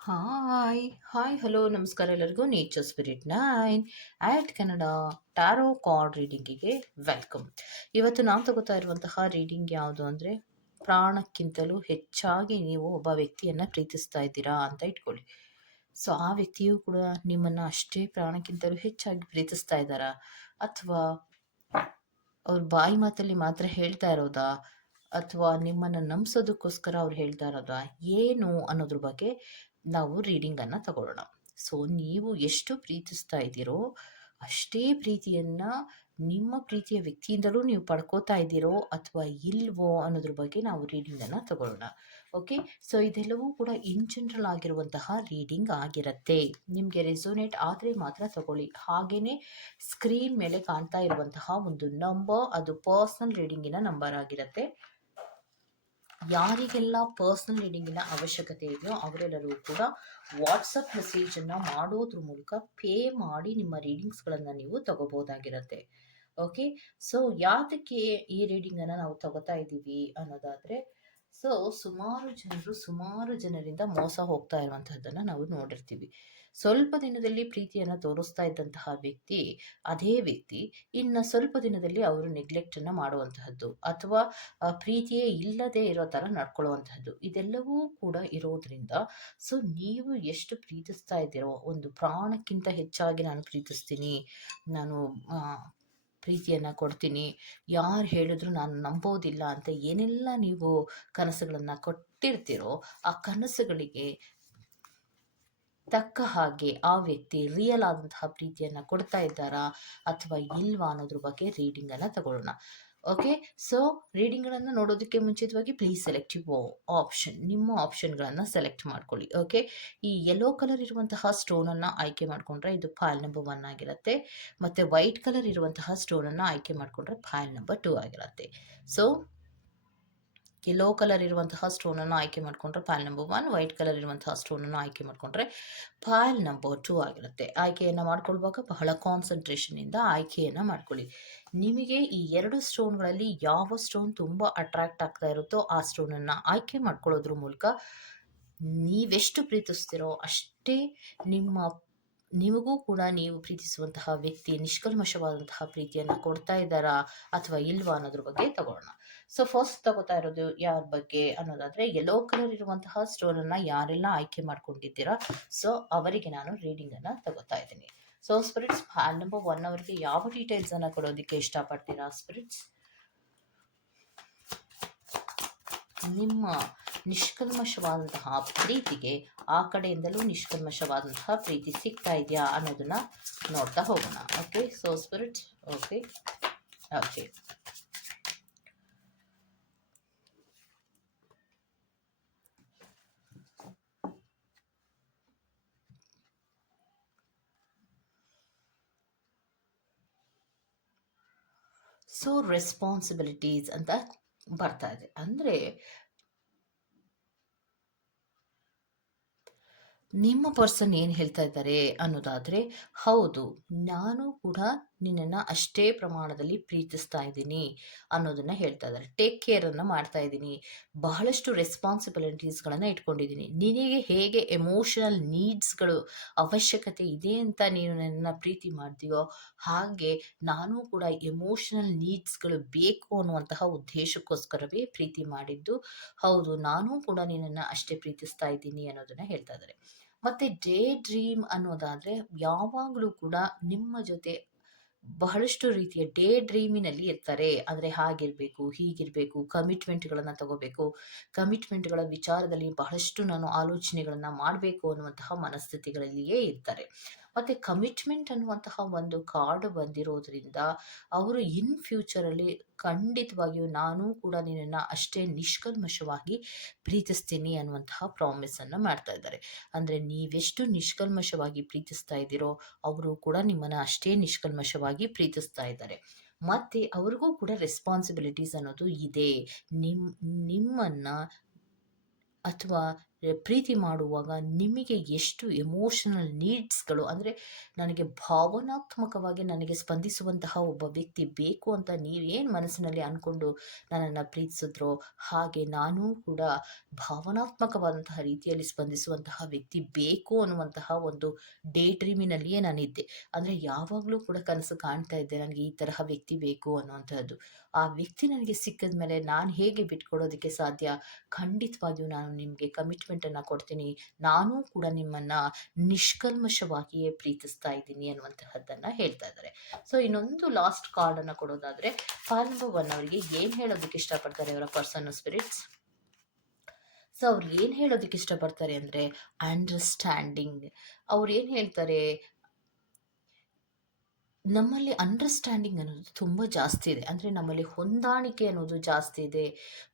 Hi hi hello ನಮಸ್ಕಾರ ಎಲ್ಲರಿಗೂ. Nature spirit nine at Kannada tarot card ರೀಡಿಂಗಿಗೆ welcome ಇವತ್ತು ನಾನು ತಗೋತಾ ಇರುವಂತಹ ರೀಡಿಂಗ್ ಯಾವುದು ಅಂದರೆ, ಪ್ರಾಣಕ್ಕಿಂತಲೂ ಹೆಚ್ಚಾಗಿ ನೀವು ಒಬ್ಬ ವ್ಯಕ್ತಿಯನ್ನು ಪ್ರೀತಿಸ್ತಾ ಇದ್ದೀರಾ ಅಂತ ಇಟ್ಕೊಳ್ಳಿ. ಸೊ ಆ ವ್ಯಕ್ತಿಯು ಕೂಡ ನಿಮ್ಮನ್ನು ಅಷ್ಟೇ ಪ್ರಾಣಕ್ಕಿಂತಲೂ ಹೆಚ್ಚಾಗಿ ಪ್ರೀತಿಸ್ತಾ ಇದ್ದಾರಾ? ಅಥವಾ ಅವ್ರ ಬಾಯಿ ಮಾತಲ್ಲಿ ಮಾತ್ರ ಹೇಳ್ತಾ ಇರೋದಾ? ಅಥವಾ ನಿಮ್ಮನ್ನು ನಂಬಿಸೋದಕ್ಕೋಸ್ಕರ ಅವ್ರು ಹೇಳ್ತಾ ಇರೋದಾ? ಏನು ಅನ್ನೋದ್ರ ಬಗ್ಗೆ ನಾವು ರೀಡಿಂಗನ್ನು ತಗೊಳ್ಳೋಣ. ಸೊ ನೀವು ಎಷ್ಟು ಪ್ರೀತಿಸ್ತಾ ಇದ್ದೀರೋ ಅಷ್ಟೇ ಪ್ರೀತಿಯನ್ನು ನಿಮ್ಮ ಪ್ರೀತಿಯ ವ್ಯಕ್ತಿಯಿಂದಲೂ ನೀವು ಪಡ್ಕೋತಾ ಇದ್ದೀರೋ ಅಥವಾ ಇಲ್ವೋ ಅನ್ನೋದ್ರ ಬಗ್ಗೆ ನಾವು ರೀಡಿಂಗನ್ನು ತಗೊಳ್ಳೋಣ. ಓಕೆ ಸೊ ಇದೆಲ್ಲವೂ ಕೂಡ ಇನ್ ಜನರಲ್ ಆಗಿರುವಂತಹ ರೀಡಿಂಗ್ ಆಗಿರುತ್ತೆ. ನಿಮಗೆ ರೆಸೋನೇಟ್ ಆದರೆ ಮಾತ್ರ ತಗೊಳ್ಳಿ. ಹಾಗೆಯೇ ಸ್ಕ್ರೀನ್ ಮೇಲೆ ಕಾಣ್ತಾ ಇರುವಂತಹ ಒಂದು ನಂಬರ್ ಅದು ಪರ್ಸ್ನಲ್ ರೀಡಿಂಗಿನ ನಂಬರ್ ಆಗಿರುತ್ತೆ. ಯಾರಿಗೆಲ್ಲ ಪರ್ಸ್ನಲ್ ರೀಡಿಂಗಿನ ಅವಶ್ಯಕತೆ ಇದೆಯೋ ಅವರೆಲ್ಲರೂ ಕೂಡ ವಾಟ್ಸಪ್ ಮೆಸೇಜನ್ನು ಮಾಡೋದ್ರ ಮೂಲಕ ಪೇ ಮಾಡಿ ನಿಮ್ಮ ರೀಡಿಂಗ್ಸ್ಗಳನ್ನು ನೀವು ತಗೋಬೋದಾಗಿರುತ್ತೆ. ಓಕೆ ಸೊ ಯಾತಕ್ಕೆ ಈ ರೀಡಿಂಗನ್ನು ನಾವು ತಗೋತಾ ಇದ್ದೀವಿ ಅನ್ನೋದಾದರೆ ಸೊ ಸುಮಾರು ಜನರು ಸುಮಾರು ಜನರಿಂದ ಮೋಸ ಹೋಗ್ತಾ ಇರುವಂತಹದ್ದನ್ನು ನಾವು ನೋಡಿರ್ತೀವಿ. ಸ್ವಲ್ಪ ದಿನದಲ್ಲಿ ಪ್ರೀತಿಯನ್ನು ತೋರಿಸ್ತಾ ಇದ್ದಂತಹ ವ್ಯಕ್ತಿ, ಅದೇ ವ್ಯಕ್ತಿ ಇನ್ನು ಸ್ವಲ್ಪ ದಿನದಲ್ಲಿ ಅವರು ನೆಗ್ಲೆಕ್ಟನ್ನು ಮಾಡುವಂತಹದ್ದು ಅಥವಾ ಪ್ರೀತಿಯೇ ಇಲ್ಲದೆ ಇರೋ ಥರ ನಡ್ಕೊಳ್ಳುವಂತಹದ್ದು ಇದೆಲ್ಲವೂ ಕೂಡ ಇರೋದ್ರಿಂದ ಸೊ ನೀವು ಎಷ್ಟು ಪ್ರೀತಿಸ್ತಾ ಇದ್ದೀರೋ, ಒಂದು ಪ್ರಾಣಕ್ಕಿಂತ ಹೆಚ್ಚಾಗಿ ನಾನು ಪ್ರೀತಿಸ್ತೀನಿ, ನಾನು ಪ್ರೀತಿಯನ್ನು ಕೊಡ್ತೀನಿ, ಯಾರು ಹೇಳಿದ್ರು ನಾನು ನಂಬೋದಿಲ್ಲ ಅಂತ ಏನೆಲ್ಲ ನೀವು ಕನಸುಗಳನ್ನು ಕೊಟ್ಟಿರ್ತೀರೋ ಆ ಕನಸುಗಳಿಗೆ ತಕ್ಕ ಹಾಗೆ ಆ ವ್ಯಕ್ತಿ ರಿಯಲ್ ಆದಂತಹ ಪ್ರೀತಿಯನ್ನು ಕೊಡ್ತಾ ಇದ್ದಾರಾ ಅಥವಾ ಇಲ್ವಾ ಅನ್ನೋದ್ರ ಬಗ್ಗೆ ರೀಡಿಂಗನ್ನು ತಗೊಳ್ಳೋಣ. ಓಕೆ ಸೊ ರೀಡಿಂಗ್ಗಳನ್ನು ನೋಡೋದಕ್ಕೆ ಮುಂಚಿತವಾಗಿ ಪ್ಲೀಸ್ ಸೆಲೆಕ್ಟ್ ಯುವ ಆಪ್ಷನ್ ನಿಮ್ಮ ಆಪ್ಷನ್ಗಳನ್ನು ಸೆಲೆಕ್ಟ್ ಮಾಡ್ಕೊಳ್ಳಿ. ಓಕೆ ಈ ಯೆಲ್ಲೋ ಕಲರ್ ಇರುವಂತಹ ಸ್ಟೋನನ್ನು ಆಯ್ಕೆ ಮಾಡಿಕೊಂಡ್ರೆ ಇದು ಫೈಲ್ ನಂಬರ್ ಒನ್ ಆಗಿರುತ್ತೆ. ಮತ್ತು ವೈಟ್ ಕಲರ್ ಇರುವಂತಹ ಸ್ಟೋನನ್ನು ಆಯ್ಕೆ ಮಾಡಿಕೊಂಡ್ರೆ ಫೈಲ್ ನಂಬರ್ ಟೂ ಆಗಿರುತ್ತೆ. ಸೊ ಯೆಲ್ಲೋ ಕಲರ್ ಇರುವಂತಹ ಸ್ಟೋನನ್ನು ಆಯ್ಕೆ ಮಾಡಿಕೊಂಡ್ರೆ pile number one white colour ಇರುವಂತಹ ಸ್ಟೋನನ್ನು ಆಯ್ಕೆ ಮಾಡಿಕೊಂಡ್ರೆ ಫೈಲ್ ನಂಬರ್ ಟೂ ಆಗಿರುತ್ತೆ. ಆಯ್ಕೆಯನ್ನು ಮಾಡ್ಕೊಳ್ವಾಗ ಬಹಳ ಕಾನ್ಸಂಟ್ರೇಷನಿಂದ ಆಯ್ಕೆಯನ್ನು ಮಾಡ್ಕೊಳ್ಳಿ. ನಿಮಗೆ ಈ ಎರಡು ಸ್ಟೋನ್ಗಳಲ್ಲಿ ಯಾವ ಸ್ಟೋನ್ ತುಂಬ ಅಟ್ರಾಕ್ಟ್ ಆಗ್ತಾ ಇರುತ್ತೋ ಆ ಸ್ಟೋನನ್ನು ಆಯ್ಕೆ ಮಾಡ್ಕೊಳ್ಳೋದ್ರ ಮೂಲಕ ನೀವೆಷ್ಟು ಪ್ರೀತಿಸ್ತಿರೋ ಅಷ್ಟೇ ನಿಮ್ಮ, ನಿಮಗೂ ಕೂಡ ನೀವು ಪ್ರೀತಿಸುವಂತಹ ವ್ಯಕ್ತಿ ನಿಷ್ಕಲ್ಮಶವಾದಂತಹ ಪ್ರೀತಿಯನ್ನು ಕೊಡ್ತಾ ಇದ್ದಾರಾ ಅಥವಾ ಇಲ್ವಾ ಅನ್ನೋದ್ರ ಬಗ್ಗೆ ತಗೊಳ್ಳೋಣ ಸೊ ಫಸ್ಟ್ ತಗೋತಾ ಇರೋದು ಯಾರ ಬಗ್ಗೆ ಅನ್ನೋದಾದ್ರೆ ಯೆಲ್ಲೋ ಕಲರ್ ಇರುವಂತಹ ಸ್ಟೋನನ್ನು ಯಾರೆಲ್ಲ ಆಯ್ಕೆ ಮಾಡ್ಕೊಂಡಿದ್ದೀರಾ ಸೊ ಅವರಿಗೆ ನಾನು ರೀಡಿಂಗನ್ನು ತಗೋತಾ ಇದ್ದೀನಿ. So spirits pile number one ಅವರಿಗೆ ಯಾವ ಡೀಟೇಲ್ಸನ್ನು ಕೊಡೋದಕ್ಕೆ ಇಷ್ಟಪಡ್ತೀರಾ ಸ್ಪಿರಿಟ್ಸ್ ನಿಮ್ಮ ನಿಷ್ಕಲ್ಮಶವಾದಂತಹ ಪ್ರೀತಿಗೆ ಆ ಕಡೆಯಿಂದಲೂ ನಿಷ್ಕಲ್ಮಶವಾದಂತಹ ಪ್ರೀತಿ ಸಿಗ್ತಾ ಇದೆಯಾ ಅನ್ನೋದನ್ನ ನೋಡ್ತಾ ಹೋಗೋಣ. Okay so spirits okay okay so responsibilities ಅಂತ ಬರ್ತಾ ಇದೆ ಅಂದರೆ, ನಿಮ್ಮ ಪರ್ಸನ್ ಏನು ಹೇಳ್ತಾ ಇದ್ದಾರೆ ಅನ್ನೋದಾದರೆ, ಹೌದು, ನಾನು ಕೂಡ ನಿನ್ನನ್ನು ಅಷ್ಟೇ ಪ್ರಮಾಣದಲ್ಲಿ ಪ್ರೀತಿಸ್ತಾ ಇದ್ದೀನಿ ಅನ್ನೋದನ್ನು ಹೇಳ್ತಾ ಇದ್ದಾರೆ. ಟೇಕ್ ಕೇರನ್ನು ಮಾಡ್ತಾ ಇದ್ದೀನಿ. ಬಹಳಷ್ಟು ರೆಸ್ಪಾನ್ಸಿಬಿಲಿಟೀಸ್ಗಳನ್ನು ಇಟ್ಕೊಂಡಿದ್ದೀನಿ. ನಿನಗೆ ಹೇಗೆ ಎಮೋಷನಲ್ ನೀಡ್ಸ್ಗಳು ಅವಶ್ಯಕತೆ ಇದೆ ಅಂತ ನೀನು ನನ್ನ ಪ್ರೀತಿ ಮಾಡ್ತೀಯೋ ಹಾಗೆ ನಾನು ಕೂಡ ಎಮೋಷನಲ್ ನೀಡ್ಸ್ಗಳು ಬೇಕು ಅನ್ನುವಂತಹ ಉದ್ದೇಶಕ್ಕೋಸ್ಕರವೇ ಪ್ರೀತಿ ಮಾಡಿದ್ದು. ಹೌದು, ನಾನು ಕೂಡ ನಿನ್ನನ್ನು ಅಷ್ಟೇ ಪ್ರೀತಿಸ್ತಾ ಇದ್ದೀನಿ ಅನ್ನೋದನ್ನು ಹೇಳ್ತಾ ಇದ್ದಾರೆ. ಮತ್ತು ಡೇ ಡ್ರೀಮ್ ಅನ್ನೋದಾದರೆ ಯಾವಾಗಲೂ ಕೂಡ ನಿಮ್ಮ ಜೊತೆ ಬಹಳಷ್ಟು ರೀತಿಯ ಡೇ ಡ್ರೀಮಿನಲ್ಲಿ ಇರ್ತಾರೆ. ಅಂದರೆ ಹಾಗಿರಬೇಕು, ಹೀಗಿರಬೇಕು, ಕಮಿಟ್ಮೆಂಟ್ಗಳನ್ನು ತಗೋಬೇಕು, ಕಮಿಟ್ಮೆಂಟ್ಗಳ ವಿಚಾರದಲ್ಲಿ ಬಹಳಷ್ಟು ನಾನು ಆಲೋಚನೆಗಳನ್ನು ಮಾಡಬೇಕು ಅನ್ನುವಂತಹ ಮನಸ್ಥಿತಿಗಳಲ್ಲಿಯೇ ಇರ್ತಾರೆ. ಮತ್ತು ಕಮಿಟ್ಮೆಂಟ್ ಅನ್ನುವಂತಹ ಒಂದು ಕಾರ್ಡ್ ಬಂದಿರೋದ್ರಿಂದ ಅವರು ಇನ್ ಫ್ಯೂಚರಲ್ಲಿ ಖಂಡಿತವಾಗಿಯೂ ನಾನು ಕೂಡ ನಿನ್ನನ್ನು ಅಷ್ಟೇ ನಿಷ್ಕಲ್ಮಶವಾಗಿ ಪ್ರೀತಿಸ್ತೀನಿ ಅನ್ನುವಂತಹ ಪ್ರಾಮಿಸನ್ನು ಮಾಡ್ತಾ ಇದ್ದಾರೆ. ಅಂದರೆ ನೀವೆಷ್ಟು ನಿಷ್ಕಲ್ಮಶವಾಗಿ ಪ್ರೀತಿಸ್ತಾ ಇದ್ದೀರೋ ಅವರು ಕೂಡ ನಿಮ್ಮನ್ನು ಅಷ್ಟೇ ನಿಷ್ಕಲ್ಮಶವಾಗಿ ಪ್ರೀತಿಸ್ತಾ ಇದ್ದಾರೆ. ಮತ್ತು ಅವ್ರಿಗೂ ಕೂಡ ರೆಸ್ಪಾನ್ಸಿಬಿಲಿಟೀಸ್ ಅನ್ನೋದು ಇದೆ. ನಿಮ್ಮ ನಿಮ್ಮನ್ನು ಅಥವಾ ಪ್ರೀತಿ ಮಾಡುವಾಗ ನಿಮಗೆ ಎಷ್ಟು ಎಮೋಷನಲ್ ನೀಡ್ಸ್ಗಳು ಅಂದರೆ ನನಗೆ ಭಾವನಾತ್ಮಕವಾಗಿ ನನಗೆ ಸ್ಪಂದಿಸುವಂತಹ ಒಬ್ಬ ವ್ಯಕ್ತಿ ಬೇಕು ಅಂತ ನೀವೇನು ಮನಸ್ಸಿನಲ್ಲಿ ಅಂದ್ಕೊಂಡು ನನ್ನನ್ನು ಪ್ರೀತಿಸಿದ್ರೋ, ಹಾಗೆ ನಾನೂ ಕೂಡ ಭಾವನಾತ್ಮಕವಾದಂತಹ ರೀತಿಯಲ್ಲಿ ಸ್ಪಂದಿಸುವಂತಹ ವ್ಯಕ್ತಿ ಬೇಕು ಅನ್ನುವಂತಹ ಒಂದು ಡೇ ಡ್ರೀಮಿನಲ್ಲಿಯೇ ನಾನಿದ್ದೆ. ಅಂದರೆ ಯಾವಾಗಲೂ ಕೂಡ ಕನಸು ಕಾಣ್ತಾ ಇದ್ದೆ, ನನಗೆ ಈ ತರಹ ವ್ಯಕ್ತಿ ಬೇಕು ಅನ್ನುವಂಥದ್ದು ಆ ವ್ಯಕ್ತಿ ನನಗೆ ಸಿಕ್ಕಿದ ಮೇಲೆ ನಾನು ಹೇಗೆ ಬಿಟ್ಕೊಡೋದಕ್ಕೆ ಸಾಧ್ಯ? ಖಂಡಿತವಾಗಿಯೂ ನಾನು ನಿಮಗೆ ಕಮಿಟ್ಮೆಂಟನ್ನು ಕೊಡ್ತೀನಿ. ನಾನು ಕೂಡ ನಿಮ್ಮನ್ನು ನಿಷ್ಕಲ್ಮಶವಾಗಿಯೇ ಪ್ರೀತಿಸ್ತಾ ಇದ್ದೀನಿ ಅನ್ನುವಂತಹದ್ದನ್ನು ಹೇಳ್ತಾ ಇದ್ದಾರೆ. ಸೊ ಇನ್ನೊಂದು ಲಾಸ್ಟ್ ಕಾರ್ಡನ್ನು ಕೊಡೋದಾದರೆ ನಂಬರ್ ಒನ್ ಅವರಿಗೆ ಏನು ಹೇಳೋದಕ್ಕೆ ಇಷ್ಟಪಡ್ತಾರೆ ಅವರ ಪರ್ಸನ್ ಸ್ಪಿರಿಟ್ಸ್ ಸೊ ಅವ್ರು ಏನು ಹೇಳೋದಕ್ಕೆ ಇಷ್ಟಪಡ್ತಾರೆ ಅಂದರೆ ಅಂಡರ್ಸ್ಟ್ಯಾಂಡಿಂಗ್ ಅವ್ರು ಏನು ಹೇಳ್ತಾರೆ? ನಮ್ಮಲ್ಲಿ ಅಂಡರ್ಸ್ಟ್ಯಾಂಡಿಂಗ್ ಅನ್ನೋದು ತುಂಬ ಜಾಸ್ತಿ ಇದೆ. ಅಂದರೆ ನಮ್ಮಲ್ಲಿ ಹೊಂದಾಣಿಕೆ ಅನ್ನೋದು ಜಾಸ್ತಿ ಇದೆ.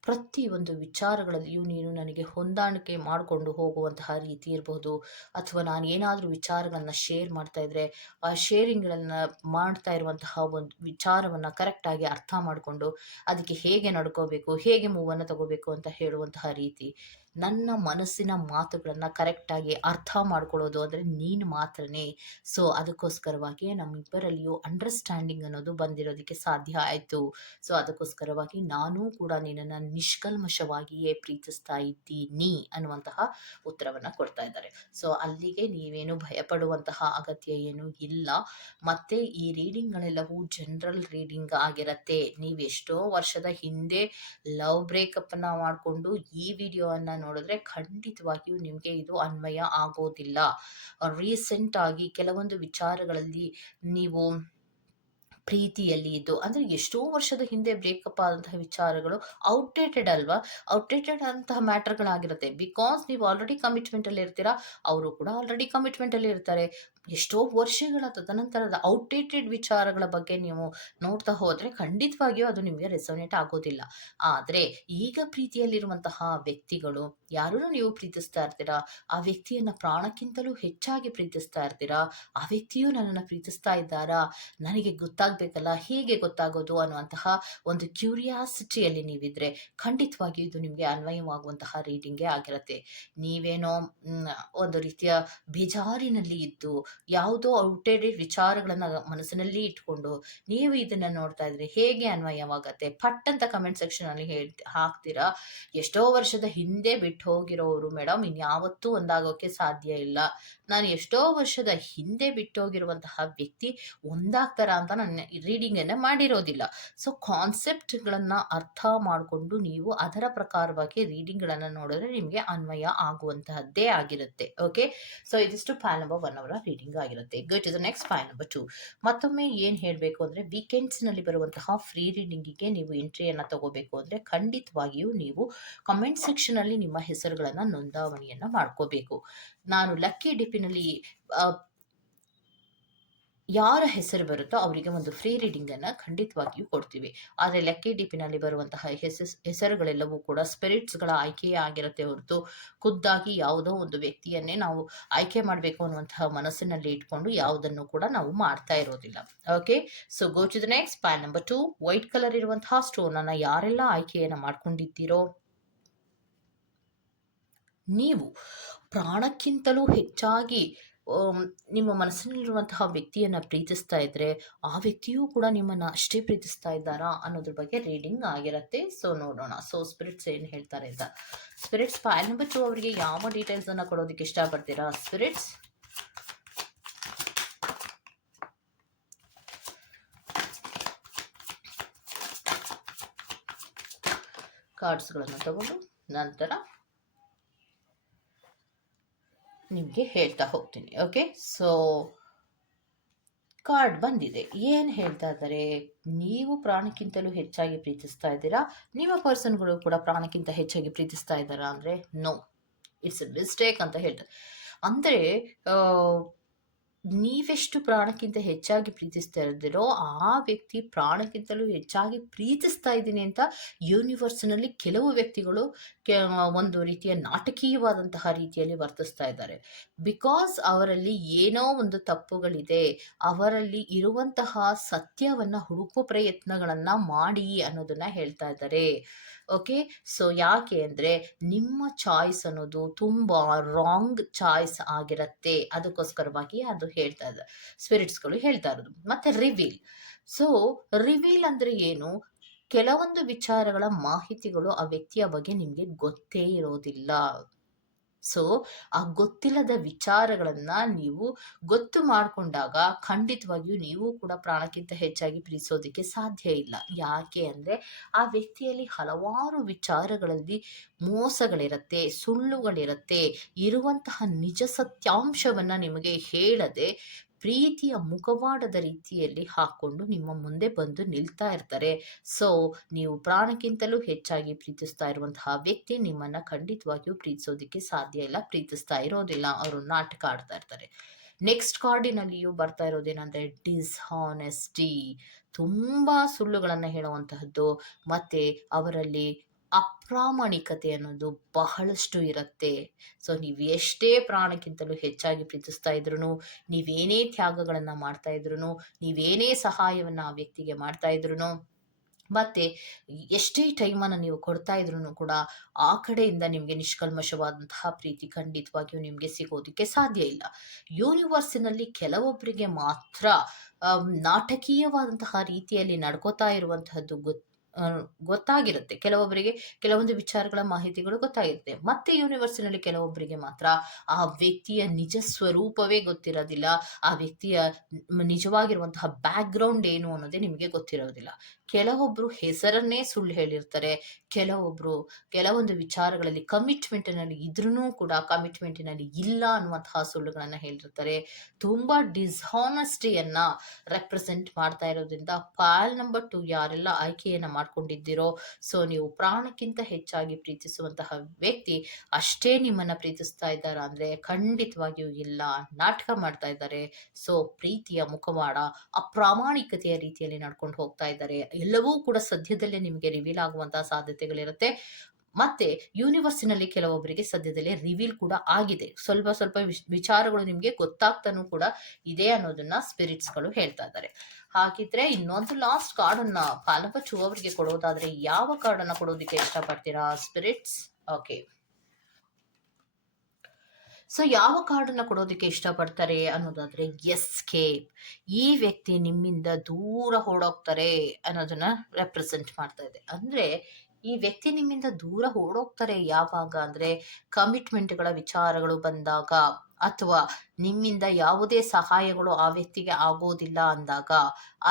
ಪ್ರತಿ ಒಂದು ವಿಚಾರಗಳಲ್ಲಿಯೂ ನೀನು ನನಗೆ ಹೊಂದಾಣಿಕೆ ಮಾಡಿಕೊಂಡು ಹೋಗುವಂತಹ ರೀತಿ ಇರಬಹುದು ಅಥವಾ ನಾನು ಏನಾದರೂ ವಿಚಾರಗಳನ್ನು ಶೇರ್ ಮಾಡ್ತಾ ಇದ್ದರೆ ಆ ಶೇರಿಂಗ್ಗಳನ್ನು ಮಾಡ್ತಾ ಇರುವಂತಹ ಒಂದು ವಿಚಾರವನ್ನು ಕರೆಕ್ಟಾಗಿ ಅರ್ಥ ಮಾಡಿಕೊಂಡು, ಅದಕ್ಕೆ ಹೇಗೆ ನಡ್ಕೋಬೇಕು, ಹೇಗೆ ಮೂವನ್ನು ತಗೋಬೇಕು ಅಂತ ಹೇಳುವಂತಹ ರೀತಿ. ನನ್ನ ಮನಸ್ಸಿನ ಮಾತುಗಳನ್ನು ಕರೆಕ್ಟಾಗಿ ಅರ್ಥ ಮಾಡ್ಕೊಳ್ಳೋದು ಅಂದರೆ ನೀನು ಮಾತ್ರನೇ. ಸೊ ಅದಕ್ಕೋಸ್ಕರವಾಗಿ ನಮ್ಮಿಬ್ಬರಲ್ಲಿಯೂ ಅಂಡರ್ಸ್ಟ್ಯಾಂಡಿಂಗ್ ಅನ್ನೋದು ಬಂದಿರೋದಕ್ಕೆ ಸಾಧ್ಯ ಆಯಿತು. ಸೊ ಅದಕ್ಕೋಸ್ಕರವಾಗಿ ನಾನೂ ಕೂಡ ನಿನ್ನನ್ನು ನಿಷ್ಕಲ್ಮಶವಾಗಿಯೇ ಪ್ರೀತಿಸ್ತಾ ಇದ್ದೀನಿ ಅನ್ನುವಂತಹ ಉತ್ತರವನ್ನು ಕೊಡ್ತಾ ಇದ್ದಾರೆ. ಸೊ ಅಲ್ಲಿಗೆ ನೀವೇನು ಭಯಪಡುವಂತಹ ಅಗತ್ಯ ಏನೂ ಇಲ್ಲ. ಮತ್ತು ಈ ರೀಡಿಂಗ್ಗಳೆಲ್ಲವೂ ಜನರಲ್ ರೀಡಿಂಗ್ ಆಗಿರತ್ತೆ. ನೀವೆಷ್ಟೋ ವರ್ಷದ ಹಿಂದೆ ಲವ್ ಬ್ರೇಕಪ್ಪನ್ನು ಮಾಡಿಕೊಂಡು ಈ ವಿಡಿಯೋವನ್ನು ನೋಡಿದ್ರೆ ಖಂಡಿತವಾಗಿಯೂ ನಿಮಗೆ ಇದು ಅನ್ವಯ ಆಗೋದಿಲ್ಲ. ರೀಸೆಂಟ್ ಆಗಿ ಕೆಲವೊಂದು ವಿಚಾರಗಳಲ್ಲಿ ನೀವು ಪ್ರೀತಿಯಲ್ಲಿ ಇದ್ದು, ಅಂದರೆ ಎಷ್ಟೋ ವರ್ಷದ ಹಿಂದೆ ಬ್ರೇಕಪ್ ಆದಂತಹ ವಿಚಾರಗಳು ಔಟ್ಡೇಟೆಡ್ ಅಲ್ವಾ? ಔಟ್ಡೇಟೆಡ್ ಅಂತಹ ಮ್ಯಾಟರ್ಗಳಾಗಿರುತ್ತೆ. ಬಿಕಾಸ್ ನೀವು ಆಲ್ರೆಡಿ ಕಮಿಟ್ಮೆಂಟಲ್ಲಿ ಇರ್ತೀರಾ, ಅವರು ಕೂಡ ಆಲ್ರೆಡಿ ಕಮಿಟ್ಮೆಂಟಲ್ಲಿ ಇರ್ತಾರೆ. ಎಷ್ಟೋ ವರ್ಷಗಳ ತದನಂತರದ ಔಟ್ಡೇಟೆಡ್ ವಿಚಾರಗಳ ಬಗ್ಗೆ ನೀವು ನೋಡ್ತಾ ಹೋದರೆ ಖಂಡಿತವಾಗಿಯೂ ಅದು ನಿಮಗೆ ರೆಸೋನೇಟ್ ಆಗೋದಿಲ್ಲ. ಆದರೆ ಈಗ ಪ್ರೀತಿಯಲ್ಲಿರುವಂತಹ ವ್ಯಕ್ತಿಗಳು, ಯಾರನ್ನು ನೀವು ಪ್ರೀತಿಸ್ತಾ ಇರ್ತೀರಾ? ಆ ವ್ಯಕ್ತಿಯನ್ನು ಪ್ರಾಣಕ್ಕಿಂತಲೂ ಹೆಚ್ಚಾಗಿ ಪ್ರೀತಿಸ್ತಾ ಇರ್ತೀರಾ? ಆ ವ್ಯಕ್ತಿಯು ನನ್ನನ್ನು ಪ್ರೀತಿಸ್ತಾ ಇದ್ದಾರಾ? ನನಗೆ ಗೊತ್ತಾಗಬೇಕಲ್ಲ ಹೇಗೆ ಗೊತ್ತಾಗೋದು ಅನ್ನುವಂತಹ ಒಂದು ಕ್ಯೂರಿಯಾಸಿಟಿಯಲ್ಲಿ ನೀವಿದ್ರೆ ಖಂಡಿತವಾಗಿ ಇದು ನಿಮಗೆ ಅನ್ವಯವಾಗುವಂತಹ ರೀಡಿಂಗ್ ಆಗಿರುತ್ತೆ. ನೀವೇನೋ ಒಂದು ರೀತಿಯ ಬೇಜಾರಿನಲ್ಲಿ ಇದ್ದು, ಯಾವುದೋ ಔಟೇಡೆಡ್ ವಿಚಾರಗಳನ್ನು ಮನಸ್ಸಿನಲ್ಲಿ ಇಟ್ಕೊಂಡು ನೀವು ಇದನ್ನ ನೋಡ್ತಾ ಇದ್ರೆ ಹೇಗೆ ಅನ್ವಯವಾಗತ್ತೆ? ಪಟ್ ಅಂತ ಕಮೆಂಟ್ ಸೆಕ್ಷನಲ್ಲಿ ಹೇಳ್, ಹಾಕ್ತೀರಾ? ಎಷ್ಟೋ ವರ್ಷದ ಹಿಂದೆ ಬಿಟ್ಟು ಹೋಗಿರೋರು ಮೇಡಮ್ ಇನ್ಯಾವತ್ತೂ ಒಂದಾಗೋಕೆ ಸಾಧ್ಯ ಇಲ್ಲ. ನಾನು ಎಷ್ಟೋ ವರ್ಷದ ಹಿಂದೆ ಬಿಟ್ಟು ಹೋಗಿರುವಂತಹ ವ್ಯಕ್ತಿ ಒಂದಾಗ್ತಾರ ಅಂತ ನನ್ನ ರೀಡಿಂಗನ್ನು ಮಾಡಿರೋದಿಲ್ಲ. ಸೊ ಕಾನ್ಸೆಪ್ಟ್ಗಳನ್ನು ಅರ್ಥ ಮಾಡಿಕೊಂಡು ನೀವು ಅದರ ಪ್ರಕಾರವಾಗಿ ರೀಡಿಂಗ್ಗಳನ್ನು ನೋಡಿದ್ರೆ ನಿಮಗೆ ಅನ್ವಯ ಆಗುವಂತಹದ್ದೇ ಆಗಿರುತ್ತೆ. ಓಕೆ ಸೊ ಇದಿಷ್ಟು ಫೈಲ್ ನಂಬರ್ ಒನ್ ಅವರ ರೀಡಿಂಗ್ ಆಗಿರುತ್ತೆ. Got is next pile number two ಮತ್ತೊಮ್ಮೆ ಏನು ಹೇಳಬೇಕು ಅಂದರೆ ವೀಕೆಂಡ್ಸ್ನಲ್ಲಿ ಬರುವಂತಹ ಫ್ರೀ ರೀಡಿಂಗಿಗೆ ನೀವು ಎಂಟ್ರಿಯನ್ನು ತಗೋಬೇಕು ಅಂದರೆ ಖಂಡಿತವಾಗಿಯೂ ನೀವು ಕಮೆಂಟ್ ಸೆಕ್ಷನಲ್ಲಿ ನಿಮ್ಮ ಹೆಸರುಗಳನ್ನು ನೋಂದಾವಣಿಯನ್ನು ಮಾಡ್ಕೋಬೇಕು. ನಾನು ಲಕ್ಕಿ ಡಿಪಿನಲ್ಲಿ ಯಾರ ಹೆಸರು ಬರುತ್ತೋ ಅವರಿಗೆ ಒಂದು ಫ್ರೀ ರೀಡಿಂಗನ್ನು ಖಂಡಿತವಾಗಿಯೂ ಕೊಡ್ತೀವಿ. ಆದರೆ ಲಕ್ಕಿ ಡಿಪಿನಲ್ಲಿ ಬರುವಂತಹ ಹೆಸಸ್ ಹೆಸರುಗಳೆಲ್ಲವೂ ಕೂಡ ಸ್ಪಿರಿಟ್ಸ್ಗಳ ಆಯ್ಕೆಯೇ ಆಗಿರುತ್ತೆ ಹೊರತು ಖುದ್ದಾಗಿ ಯಾವುದೋ ಒಂದು ವ್ಯಕ್ತಿಯನ್ನೇ ನಾವು ಆಯ್ಕೆ ಮಾಡಬೇಕು ಅನ್ನುವಂತಹ ಮನಸ್ಸಿನಲ್ಲಿ ಇಟ್ಕೊಂಡು ಯಾವುದನ್ನು ಕೂಡ ನಾವು ಮಾಡ್ತಾ ಇರೋದಿಲ್ಲ. Okay so go to the next pile number two white colour ಇರುವಂತಹ ಸ್ಟೋನನ್ನು ಯಾರೆಲ್ಲ ಆಯ್ಕೆಯನ್ನು ಮಾಡ್ಕೊಂಡಿದ್ದೀರೋ? ನೀವು ಪ್ರಾಣಕ್ಕಿಂತಲೂ ಹೆಚ್ಚಾಗಿ ನಿಮ್ಮ ಮನಸ್ಸಿನಲ್ಲಿರುವಂತಹ ವ್ಯಕ್ತಿಯನ್ನು ಪ್ರೀತಿಸ್ತಾ ಇದ್ರೆ ಆ ವ್ಯಕ್ತಿಯೂ ಕೂಡ ನಿಮ್ಮನ್ನು ಅಷ್ಟೇ ಪ್ರೀತಿಸ್ತಾ ಇದ್ದಾರಾ ಅನ್ನೋದ್ರ ಬಗ್ಗೆ ರೀಡಿಂಗ್ ಆಗಿರುತ್ತೆ. ಸೊ ನೋಡೋಣ. ಸೊ ಸ್ಪಿರಿಟ್ಸ್ ಏನು ಹೇಳ್ತಾರೆ ಅಂತ. ಸ್ಪಿರಿಟ್ಸ್ ಫೈಲ್ ನಂಬರ್ ಟು ಅವರಿಗೆ ಯಾವ ಡೀಟೇಲ್ಸನ್ನು ಕೊಡೋದಕ್ಕೆ ಇಷ್ಟಪಡ್ತೀರಾ? ಸ್ಪಿರಿಟ್ಸ್ ಕಾರ್ಡ್ಸ್ಗಳನ್ನು ತಗೊಂಡು ನಂತರ ನಿಮಗೆ ಹೇಳ್ತಾ ಹೋಗ್ತೀನಿ ಓಕೆ ಸೊ ಕಾರ್ಡ್ ಬಂದಿದೆ. ಏನು ಹೇಳ್ತಾ ಇದ್ದಾರೆ ನೀವು ಪ್ರಾಣಕ್ಕಿಂತಲೂ ಹೆಚ್ಚಾಗಿ ಪ್ರೀತಿಸ್ತಾ ಇದ್ದೀರಾ? ನಿಮ್ಮ ಪರ್ಸನ್ಗಳು ಕೂಡ ಪ್ರಾಣಕ್ಕಿಂತ ಹೆಚ್ಚಾಗಿ ಪ್ರೀತಿಸ್ತಾ ಇದ್ದಾರಾ ಅಂದರೆ ನೋ ಇಟ್ಸ್ ಅ ಮಿಸ್ಟೇಕ್ ಅಂತ ಹೇಳ್ತಾರೆ ಅಂದರೆ ನೀವೆಷ್ಟು ಪ್ರಾಣಕ್ಕಿಂತ ಹೆಚ್ಚಾಗಿ ಪ್ರೀತಿಸ್ತಾ ಇದ್ದೀರೋ ಆ ವ್ಯಕ್ತಿ ಪ್ರಾಣಕ್ಕಿಂತಲೂ ಹೆಚ್ಚಾಗಿ ಪ್ರೀತಿಸ್ತಾ ಇದ್ದೀನಿ ಅಂತ ಯೂನಿವರ್ಸ್ನಲ್ಲಿ ಕೆಲವು ವ್ಯಕ್ತಿಗಳು ಒಂದು ರೀತಿಯ ನಾಟಕೀಯವಾದಂತಹ ರೀತಿಯಲ್ಲಿ ವರ್ತಿಸ್ತಾ ಇದ್ದಾರೆ. ಬಿಕಾಸ್ ಅವರಲ್ಲಿ ಏನೋ ಒಂದು ತಪ್ಪುಗಳಿದೆ, ಅವರಲ್ಲಿ ಇರುವಂತಹ ಸತ್ಯವನ್ನ ಹುಡುಕುವ ಪ್ರಯತ್ನಗಳನ್ನ ಮಾಡಿ ಅನ್ನೋದನ್ನ ಹೇಳ್ತಾ ಇದ್ದಾರೆ. ಓಕೆ ಸೊ ಯಾಕೆ ಅಂದರೆ ನಿಮ್ಮ ಚಾಯ್ಸ್ ಅನ್ನೋದು ತುಂಬ ರಾಂಗ್ ಚಾಯ್ಸ್ ಆಗಿರತ್ತೆ. ಅದಕ್ಕೋಸ್ಕರವಾಗಿ ಅದು ಹೇಳ್ತಾ ಇದ್ದಾರೆ ಸ್ಪಿರಿಟ್ಸ್ಗಳು ಹೇಳ್ತಾ ಇರೋದು. ಮತ್ತೆ ರಿವೀಲ್ ಸೊ ರಿವೀಲ್ ಅಂದರೆ ಏನು? ಕೆಲವೊಂದು ವಿಚಾರಗಳ ಮಾಹಿತಿಗಳು ಆ ವ್ಯಕ್ತಿಯ ಬಗ್ಗೆ ನಿಮಗೆ ಗೊತ್ತೇ ಇರೋದಿಲ್ಲ. ಸೊ ಆ ಗೊತ್ತಿಲ್ಲದ ವಿಚಾರಗಳನ್ನ ನೀವು ಗೊತ್ತು ಮಾಡಿಕೊಂಡಾಗ ಖಂಡಿತವಾಗಿಯೂ ನೀವು ಕೂಡ ಪ್ರಾಣಕ್ಕಿಂತ ಹೆಚ್ಚಾಗಿ ಪ್ರೀತಿಸೋದಕ್ಕೆ ಸಾಧ್ಯ ಇಲ್ಲ. ಯಾಕೆ ಅಂದರೆ ಆ ವ್ಯಕ್ತಿಯಲ್ಲಿ ಹಲವಾರು ವಿಚಾರಗಳಲ್ಲಿ ಮೋಸಗಳಿರತ್ತೆ, ಸುಳ್ಳುಗಳಿರತ್ತೆ, ಇರುವಂತಹ ನಿಜ ಸತ್ಯಾಂಶವನ್ನು ನಿಮಗೆ ಹೇಳದೆ ಪ್ರೀತಿಯ ಮುಖವಾಡದ ರೀತಿಯಲ್ಲಿ ಹಾಕೊಂಡು ನಿಮ್ಮ ಮುಂದೆ ಬಂದು ನಿಲ್ತಾ ಇರ್ತಾರೆ. ಸೊ ನೀವು ಪ್ರಾಣಕ್ಕಿಂತಲೂ ಹೆಚ್ಚಾಗಿ ಪ್ರೀತಿಸ್ತಾ ಇರುವಂತಹ ವ್ಯಕ್ತಿ ನಿಮ್ಮನ್ನ ಖಂಡಿತವಾಗಿಯೂ ಪ್ರೀತಿಸೋದಕ್ಕೆ ಸಾಧ್ಯ ಇಲ್ಲ, ಪ್ರೀತಿಸ್ತಾ ಇರೋದಿಲ್ಲ. ಅವರು ನಾಟಕ ಆಡ್ತಾ ಇರ್ತಾರೆ. ನೆಕ್ಸ್ಟ್ ಕಾರ್ಡಿನಲ್ಲಿಯೂ ಬರ್ತಾ ಇರೋದೇನಂದ್ರೆ ಡಿಸ್ಹಾನೆಸ್ಟಿ ತುಂಬಾ ಸುಳ್ಳುಗಳನ್ನು ಹೇಳುವಂತಹದ್ದು. ಮತ್ತೆ ಅವರಲ್ಲಿ ಅಪ್ರಾಮಾಣಿಕತೆ ಅನ್ನೋದು ಬಹಳಷ್ಟು ಇರುತ್ತೆ. ಸೊ ನೀವು ಎಷ್ಟೇ ಪ್ರಾಣಕ್ಕಿಂತಲೂ ಹೆಚ್ಚಾಗಿ ಪ್ರೀತಿಸ್ತಾ ಇದ್ರು ನೀವೇನೇ ತ್ಯಾಗಗಳನ್ನು ಮಾಡ್ತಾ ಇದ್ರು ನೀವೇನೇ ಸಹಾಯವನ್ನು ಆ ವ್ಯಕ್ತಿಗೆ ಮಾಡ್ತಾ ಇದ್ರು ಮತ್ತು ಎಷ್ಟೇ ಟೈಮನ್ನು ನೀವು ಕೊಡ್ತಾ ಇದ್ರೂ ಕೂಡ ಆ ಕಡೆಯಿಂದ ನಿಮಗೆ ನಿಷ್ಕಲ್ಮಶವಾದಂತಹ ಪ್ರೀತಿ ಖಂಡಿತವಾಗಿಯೂ ನಿಮಗೆ ಸಿಗೋದಕ್ಕೆ ಸಾಧ್ಯ ಇಲ್ಲ. ಯೂನಿವರ್ಸಿನಲ್ಲಿ ಕೆಲವೊಬ್ಬರಿಗೆ ಮಾತ್ರ ನಾಟಕೀಯವಾದಂತಹ ರೀತಿಯಲ್ಲಿ ನಡ್ಕೋತಾ ಇರುವಂತಹದ್ದು ಗೊತ್ತು ಗೊತ್ತಾಗಿರುತ್ತೆ. ಕೆಲವೊಬ್ಬರಿಗೆ ಕೆಲವೊಂದು ವಿಚಾರಗಳ ಮಾಹಿತಿಗಳು ಗೊತ್ತಾಗಿರುತ್ತೆ. ಮತ್ತೆ ಯೂನಿವರ್ಸಿನಲ್ಲಿ ಕೆಲವೊಬ್ಬರಿಗೆ ಮಾತ್ರ ಆ ವ್ಯಕ್ತಿಯ ನಿಜ ಸ್ವರೂಪವೇ ಗೊತ್ತಿರೋದಿಲ್ಲ. ಆ ವ್ಯಕ್ತಿಯ ನಿಜವಾಗಿರುವಂತಹ ಬ್ಯಾಕ್ಗ್ರೌಂಡ್ ಏನು ಅನ್ನೋದೇ ನಿಮಗೆ ಗೊತ್ತಿರೋದಿಲ್ಲ. ಕೆಲವೊಬ್ರು ಹೆಸರನ್ನೇ ಸುಳ್ಳು ಹೇಳಿರ್ತಾರೆ. ಕೆಲವೊಬ್ರು ಕೆಲವೊಂದು ವಿಚಾರಗಳಲ್ಲಿ ಕಮಿಟ್ಮೆಂಟ್ನಲ್ಲಿ ಇದ್ರೂ ಕೂಡ ಕಮಿಟ್ಮೆಂಟಿನಲ್ಲಿ ಇಲ್ಲ ಅನ್ನುವಂತಹ ಸುಳ್ಳುಗಳನ್ನು ಹೇಳಿರ್ತಾರೆ. ತುಂಬಾ ಡಿಸ್ಹಾನೆಸ್ಟಿಯನ್ನ ರೆಪ್ರೆಸೆಂಟ್ ಮಾಡ್ತಾ ಇರೋದ್ರಿಂದ ಪಾಲ್ ನಂಬರ್ ಟು ಯಾರೆಲ್ಲ ಆಯ್ಕೆಯನ್ನ ಮಾಡ್ಕೊಂಡಿದ್ದೀರೋ? ಸೊ ನೀವು ಪ್ರಾಣಕ್ಕಿಂತ ಹೆಚ್ಚಾಗಿ ಪ್ರೀತಿಸುವಂತಹ ವ್ಯಕ್ತಿ ಅಷ್ಟೇ ನಿಮ್ಮನ್ನ ಪ್ರೀತಿಸ್ತಾ ಇದ್ದಾರ ಅಂದ್ರೆ ಖಂಡಿತವಾಗಿಯೂ ಇಲ್ಲ. ನಾಟಕ ಮಾಡ್ತಾ ಇದ್ದಾರೆ. ಸೊ ಪ್ರೀತಿಯ ಮುಖವಾಡ, ಅಪ್ರಾಮಾಣಿಕತೆಯ ರೀತಿಯಲ್ಲಿ ನಡ್ಕೊಂಡು ಹೋಗ್ತಾ ಇದ್ದಾರೆ. ಎಲ್ಲವೂ ಕೂಡ ಸದ್ಯದಲ್ಲೇ ನಿಮಗೆ ರಿವೀಲ್ ಆಗುವಂತಹ ಸಾಧ್ಯತೆಗಳಿರುತ್ತೆ. ಮತ್ತೆ ಯೂನಿವರ್ಸಿನಲ್ಲಿ ಕೆಲವೊಬ್ಬರಿಗೆ ಸದ್ಯದಲ್ಲೇ ರಿವೀಲ್ ಕೂಡ ಆಗಿದೆ. ಸ್ವಲ್ಪ ಸ್ವಲ್ಪ ವಿಚಾರಗಳು ನಿಮಗೆ ಗೊತ್ತಾಗ್ತಾನೂ ಕೂಡ ಇದೆ ಅನ್ನೋದನ್ನ ಸ್ಪಿರಿಟ್ಸ್ಗಳು ಹೇಳ್ತಾ ಇದ್ದಾರೆ. ಹಾಗಿದ್ರೆ ಇನ್ನೊಂದು ಲಾಸ್ಟ್ ಕಾರ್ಡ್ ಅನ್ನ ಪಾಲಕ ಟು ಅವರಿಗೆ ಕೊಡೋದಾದ್ರೆ ಯಾವ ಕಾರ್ಡ್ ಅನ್ನ ಕೊಡೋದಕ್ಕೆ ಇಷ್ಟಪಡ್ತೀರಾ ಸ್ಪಿರಿಟ್ಸ್ ಓಕೆ ಸೊ ಯಾವ ಕಾರ್ಡನ್ನ ಕೊಡೋದಕ್ಕೆ ಇಷ್ಟಪಡ್ತಾರೆ ಅನ್ನೋದಾದ್ರೆ ಎಸ್ಕೇಪ್ ಈ ವ್ಯಕ್ತಿ ನಿಮ್ಮಿಂದ ದೂರ ಓಡೋಗ್ತಾರೆ ಅನ್ನೋದನ್ನ ರೆಪ್ರೆಸೆಂಟ್ ಮಾಡ್ತಾ ಇದೆ. ಅಂದ್ರೆ ಈ ವ್ಯಕ್ತಿ ನಿಮ್ಮಿಂದ ದೂರ ಓಡೋಗ್ತಾರೆ ಯಾವಾಗ? ಅಂದ್ರೆ ಕಮಿಟ್ಮೆಂಟ್ಗಳ ವಿಚಾರಗಳು ಬಂದಾಗ ಅಥವಾ ನಿಮ್ಮಿಂದ ಯಾವುದೇ ಸಹಾಯಗಳು ಆ ವ್ಯಕ್ತಿಗೆ ಆಗೋದಿಲ್ಲ ಅಂದಾಗ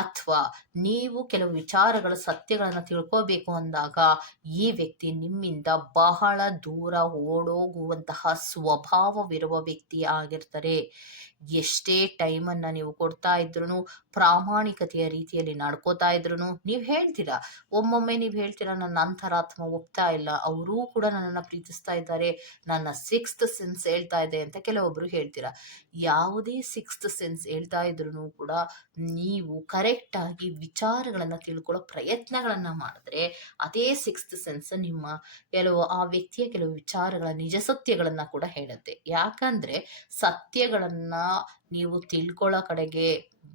ಅಥವಾ ನೀವು ಕೆಲವು ವಿಚಾರಗಳ, ಸತ್ಯಗಳನ್ನು ತಿಳ್ಕೋಬೇಕು ಅಂದಾಗ ಈ ವ್ಯಕ್ತಿ ನಿಮ್ಮಿಂದ ಬಹಳ ದೂರ ಓಡೋಗುವಂತಹ ಸ್ವಭಾವವಿರುವ ವ್ಯಕ್ತಿ ಆಗಿರ್ತಾರೆ. ಎಷ್ಟೇ ಟೈಮನ್ನು ನೀವು ಕೊಡ್ತಾ ಇದ್ರು ಪ್ರಾಮಾಣಿಕತೆಯ ರೀತಿಯಲ್ಲಿ ನಡ್ಕೋತಾ ಇದ್ರು ನೀವು ಹೇಳ್ತೀರಾ, ಒಮ್ಮೊಮ್ಮೆ ನೀವು ಹೇಳ್ತೀರಾ, ನನ್ನ ಅಂತರಾತ್ಮ ಒಪ್ತಾ ಇಲ್ಲ, ಅವರೂ ಕೂಡ ನನ್ನನ್ನು ಪ್ರೀತಿಸ್ತಾ ಇದ್ದಾರೆ, ನನ್ನ ಸಿಕ್ಸ್ತ್ ಸೆನ್ಸ್ ಹೇಳ್ತಾ ಇದೆ ಅಂತ ಕೆಲವೊಬ್ರು ಹೇಳ್ತೀರಾ. ಯಾವುದೇ ಸಿಕ್ಸ್ತ್ ಸೆನ್ಸ್ ಹೇಳ್ತಾ ಇದ್ರು ಕೂಡ ನೀವು ಕರೆಕ್ಟಾಗಿ ವಿಚಾರಗಳನ್ನು ತಿಳ್ಕೊಳ್ಳೋ ಪ್ರಯತ್ನಗಳನ್ನು ಮಾಡಿದ್ರೆ ಅದೇ ಸಿಕ್ಸ್ತ್ ಸೆನ್ಸ್ ನಿಮ್ಮ ಕೆಲವು, ಆ ವ್ಯಕ್ತಿಯ ಕೆಲವು ವಿಚಾರಗಳ ನಿಜ ಸತ್ಯಗಳನ್ನು ಕೂಡ ಹೇಳುತ್ತೆ. ಯಾಕಂದರೆ ಸತ್ಯಗಳನ್ನು ನೀವು ತಿಳ್ಕೊಳ್ಳೋ ಕಡೆಗೆ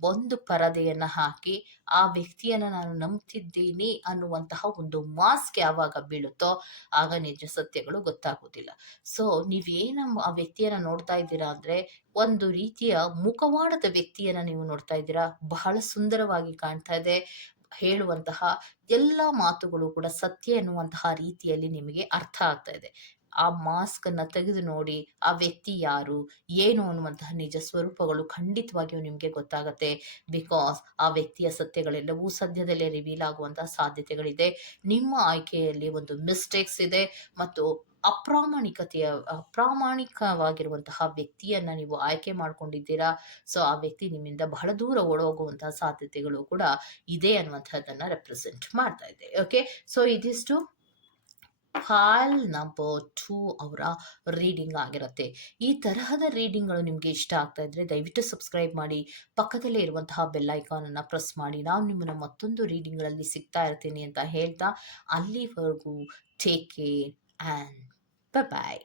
ಒಂದು ಪರದೆಯನ್ನು ಹಾಕಿ, ಆ ವ್ಯಕ್ತಿಯನ್ನು ನಾನು ನಂಬ್ತಿದ್ದೀನಿ ಅನ್ನುವಂತಹ ಒಂದು ಮಾಸ್ಕ್ ಯಾವಾಗ ಬೀಳುತ್ತೋ ಆಗ ನಿಜ ಸತ್ಯಗಳು ಗೊತ್ತಾಗೋದಿಲ್ಲ ಸೊ ನೀವೇನು ಆ ವ್ಯಕ್ತಿಯನ್ನು ನೋಡ್ತಾ ಇದ್ದೀರಾ ಅಂದರೆ, ಒಂದು ರೀತಿಯ ಮುಖವಾಡದ ವ್ಯಕ್ತಿಯನ್ನು ನೀವು ನೋಡ್ತಾ ಇದ್ದೀರಾ? ಬಹಳ ಸುಂದರವಾಗಿ ಕಾಣ್ತಾ ಇದೆ. ಹೇಳುವಂತಹ ಎಲ್ಲ ಮಾತುಗಳು ಕೂಡ ಸತ್ಯ ಎನ್ನುವಂತಹ ರೀತಿಯಲ್ಲಿ ನಿಮಗೆ ಅರ್ಥ ಆಗ್ತಾ ಇದೆ. ಆ ಮಾಸ್ಕ್ ಅನ್ನ ತೆಗೆದು ನೋಡಿ ಆ ವ್ಯಕ್ತಿ ಯಾರು, ಏನು ಅನ್ನುವಂತಹ ನಿಜ ಸ್ವರೂಪಗಳು ಖಂಡಿತವಾಗಿಯೂ ನಿಮಗೆ ಗೊತ್ತಾಗತ್ತೆ. ಬಿಕಾಸ್ ಆ ವ್ಯಕ್ತಿಯ ಸತ್ಯಗಳೆಲ್ಲವೂ ಸದ್ಯದಲ್ಲೇ ರಿವೀಲ್ ಆಗುವಂತಹ ಸಾಧ್ಯತೆಗಳಿದೆ. ನಿಮ್ಮ ಆಯ್ಕೆಯಲ್ಲಿ ಒಂದು ಮಿಸ್ಟೇಕ್ಸ್ ಇದೆ ಮತ್ತು ಅಪ್ರಾಮಾಣಿಕತೆಯ, ಅಪ್ರಾಮಾಣಿಕವಾಗಿರುವಂತಹ ವ್ಯಕ್ತಿಯನ್ನ ನೀವು ಆಯ್ಕೆ ಮಾಡ್ಕೊಂಡಿದ್ದೀರಾ ಸೊ ಆ ವ್ಯಕ್ತಿ ನಿಮ್ಮಿಂದ ಬಹಳ ದೂರ ಓಡೋಗುವಂತಹ ಸಾಧ್ಯತೆಗಳು ಕೂಡ ಇದೆ ಅನ್ನುವಂಥದ್ದನ್ನು ರೆಪ್ರೆಸೆಂಟ್ ಮಾಡ್ತಾ ಇದೆ. ಓಕೆ ಸೊ ಇದಿಷ್ಟು. ಫಾಲ್ ನಂಬರ್ ಟೂ ಅವರ ರೀಡಿಂಗ್ ಆಗಿರುತ್ತೆ. ಈ ತರಹದ ರೀಡಿಂಗ್ಗಳು ನಿಮಗೆ ಇಷ್ಟ ಆಗ್ತಾ ಇದ್ರೆ ದಯವಿಟ್ಟು ಸಬ್ಸ್ಕ್ರೈಬ್ ಮಾಡಿ. ಪಕ್ಕದಲ್ಲೇ ಇರುವಂತಹ ಬೆಲ್ ಐಕಾನನ್ನು ಪ್ರೆಸ್ ಮಾಡಿ. ನಾವು ನಿಮ್ಮನ್ನು ಮತ್ತೊಂದು ರೀಡಿಂಗ್ಗಳಲ್ಲಿ ಸಿಗ್ತಾ ಇರ್ತೀನಿ ಅಂತ ಹೇಳ್ತಾ ಅಲ್ಲಿವರೆಗೂ ಟೇಕ್ ಕೇರ್ ಆ್ಯಂಡ್ ಬಾಯ್